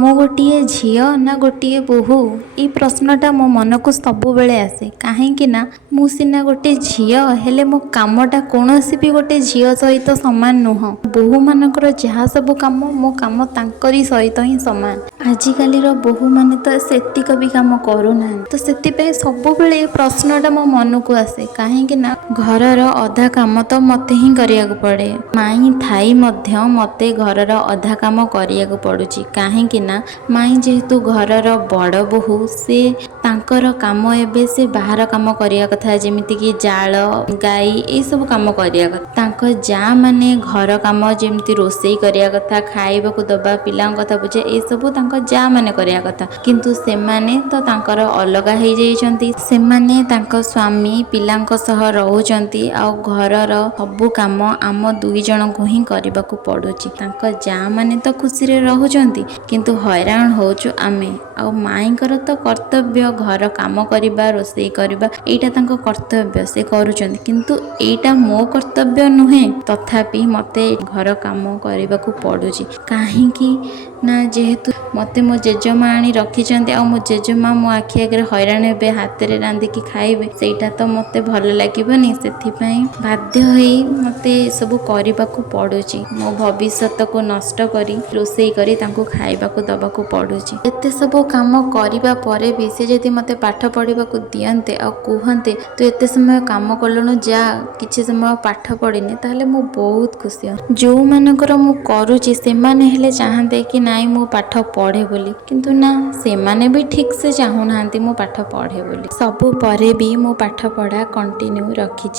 ମୁଁ ଗୋଟିଏ ଝିଅ ନା ଗୋଟିଏ ବୋହୂ, ଏଇ ପ୍ରଶ୍ନଟା ମୋ ମନକୁ ସବୁବେଳେ ଆସେ। କାହିଁକି ନା ମୁଁ ସିନା ଗୋଟେ ଝିଅ, ହେଲେ ମୋ କାମଟା କୌଣସି ବି ଗୋଟେ ଝିଅ ସହିତ ସମାନ ନୁହଁ। ବୋହୂମାନଙ୍କର ଯାହା ସବୁ କାମ, ମୋ କାମ ତାଙ୍କରି ସହିତ ହିଁ ସମାନ। ଆଜିକାଲିର ବୋହୂମାନେ ତ ସେତିକ ବି କାମ କରୁନାହାନ୍ତି। ତ ସେଥିପାଇଁ ସବୁବେଳେ ଏ ପ୍ରଶ୍ନଟା ମୋ ମନକୁ ଆସେ। କାହିଁକି ନା ଘରର ଅଧା କାମ ତ ମୋତେ ହିଁ କରିବାକୁ ପଡ଼େ। ମାଇଁ ଥାଇ ମଧ୍ୟ ମୋତେ ଘରର ଅଧା କାମ କରିବାକୁ ପଡ଼ୁଛି। କାହିଁକି ନା ମାଇଁ ଯେହେତୁ ଘରର ବଡ଼ ବୋହୂ, ସେ ତାଙ୍କର କାମ ଏବେ ସେ ବାହାର କାମ କରିବା କଥା, ଯେମିତିକି ଜାଳ, ଗାଈ, ଏଇସବୁ କାମ କରିବା କଥା। ତାଙ୍କ ଯାଆ ମାନେ ଘର କାମ ଯେମିତି ରୋଷେଇ କରିବା କଥା, ଖାଇବାକୁ ଦେବା, ପିଲାଙ୍କ କଥା ବୁଝିବା, ଏସବୁ ତାଙ୍କ ଯାଆ ମାନେ କରିବା କଥା। କିନ୍ତୁ ସେମାନେ ତ ତାଙ୍କର ଅଲଗା ହେଇଯାଇଛନ୍ତି। ସେମାନେ ତାଙ୍କ ସ୍ୱାମୀ ପିଲାଙ୍କ ସହ ରହୁଛନ୍ତି, ଆଉ ଘରର ସବୁ କାମ ଆମ ଦୁଇ ଜଣଙ୍କୁ ହିଁ କରିବାକୁ ପଡ଼ୁଛି। ତାଙ୍କ ଯାଆ ମାନେ ତ ଖୁସିରେ ରହୁଛନ୍ତି, କିନ୍ତୁ ହଇରାଣ ହେଉଛୁ ଆମେ। ଆଉ ମାଇଁଙ୍କର ତ କର୍ତ୍ତବ୍ୟ ଘର କାମ କରିବା, ରୋଷେଇ କରିବା, ଏଇଟା ତାଙ୍କ କର୍ତ୍ତବ୍ୟ, ସେ କରୁଛନ୍ତି। କିନ୍ତୁ ଏଇଟା ମୋ କର୍ତ୍ତବ୍ୟ ନୁହେଁ। ତଥାପି ମୋତେ ଘର କାମ କରିବାକୁ ପଡ଼ୁଛି। କାହିଁକି ନା ଯେହେତୁ ମୋତେ ମୋ ଜେଜେମା ଆଣି ରଖିଛନ୍ତି, ଆଉ ମୋ ଜେଜେମା ମୋ ଆଖି ଆଗରେ ହଇରାଣ ହେବେ, ହାତରେ ରାନ୍ଧିକି ଖାଇବେ, ସେଇଟା ତ ମୋତେ ଭଲ ଲାଗିବନି। ସେଥିପାଇଁ ବାଧ୍ୟ ହୋଇ ମୋତେ ଏସବୁ କରିବାକୁ ପଡ଼ୁଛି। ମୋ ଭବିଷ୍ୟତକୁ ନଷ୍ଟ କରି ରୋଷେଇ କରି ତାଙ୍କୁ ଖାଇବାକୁ ଦେବାକୁ ପଡ଼ୁଛି। ଏତେ ସବୁ କାମ କରିବା ପରେ ବି ସେ ଯଦି ମୋତେ ପାଠ ପଢ଼ିବାକୁ ଦିଅନ୍ତେ ଆଉ କୁହନ୍ତେ, ତୁ ଏତେ ସମୟ କାମ କଲୁଣୁ, ଯା କିଛି ସମୟ ପାଠ ପଢ଼ିନେ, ତାହେଲେ ମୁଁ ବହୁତ ଖୁସି ହୁଅନ୍ତି। ଯେଉଁମାନଙ୍କର ମୁଁ କରୁଛି ସେମାନେ ହେଲେ ଚାହାନ୍ତେ କି ନାଇଁ ମୁଁ ପାଠ ପଢ଼େ ବୋଲି, କିନ୍ତୁ ନା, ସେମାନେ ବି ଠିକ୍ ସେ ଚାହୁଁନାହାନ୍ତି ମୁଁ ପାଠ ପଢ଼େ ବୋଲି। ସବୁ ପରେ ବି ମୁଁ ପାଠ ପଢ଼ା କଣ୍ଟିନ୍ୟୁ ରଖିଛି।